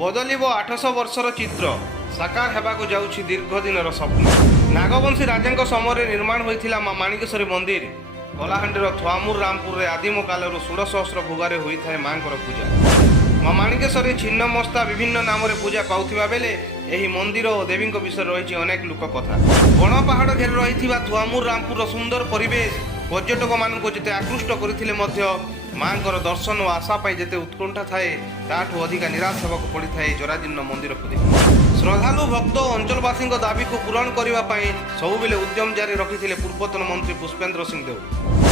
बदलिब 800 वर्षर चित्र साकार हेबाकु जाउछि दीर्घ दिनर स्वप्न। नागवंशी राजा समय निर्माण होइथिला मां माणिकेश्वरी मंदिर कलाहांडीर थुआमुर रामपुर आदिम कालर 1600 भोगारे होइथाय मांकर पूजा। मां माणिकेश्वरी छिन्नमस्ता विभिन्न नाम पूजा पाउथिबा बेले एही मंदिर और देवी विषय रही अनेक लोक कथा। बण पहाड़ घेर रही थुआमुर रामपुर सुंदर परिवेश पर्यटक मानक जिते आकृष्ट करथिले मध्य मांकर दर्शन और आशा पाई जिते उत्कंठा थाए ताठू अधिका निराश होगा पड़ी थाए जराजीर्ण मंदिर को देखि। श्रद्धालु भक्त अंचलवासी दाबी को पूरण करने सबुबले उद्यम जारी रखिथिले पूर्वतन मंत्री पुष्पेंद्र सिंह देव।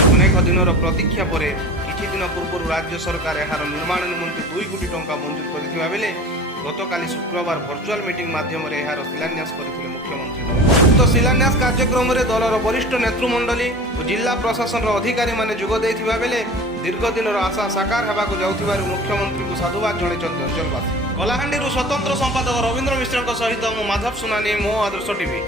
अनेक दिनर प्रतीक्षा पर किछि दिन पूर्व राज्य सरकार यार निर्माण निमंते 2 कोटी टंका मंजूर करथिबा बेले गतकाली शुक्रवार वर्चुआल मीटिंग माध्यम यार शिलान्यास करथिले मुख्यमंत्री। तो शिलान्यास कार्यक्रम में दलर वरिष्ठ नेतृमंडली और जिला प्रशासन अधिकारी माने जोग देथिबा बेले दीर्घ दिन आशा साकार होगाकू जाउथिबारु मुख्यमंत्री को साधुवाद जणाइछन्ति अंचलवासी। कलाहांडी स्वतंत्र संपादक रवींद्र मिश्र सहित मु माधव सुनानी, मो आदर्श टीवी।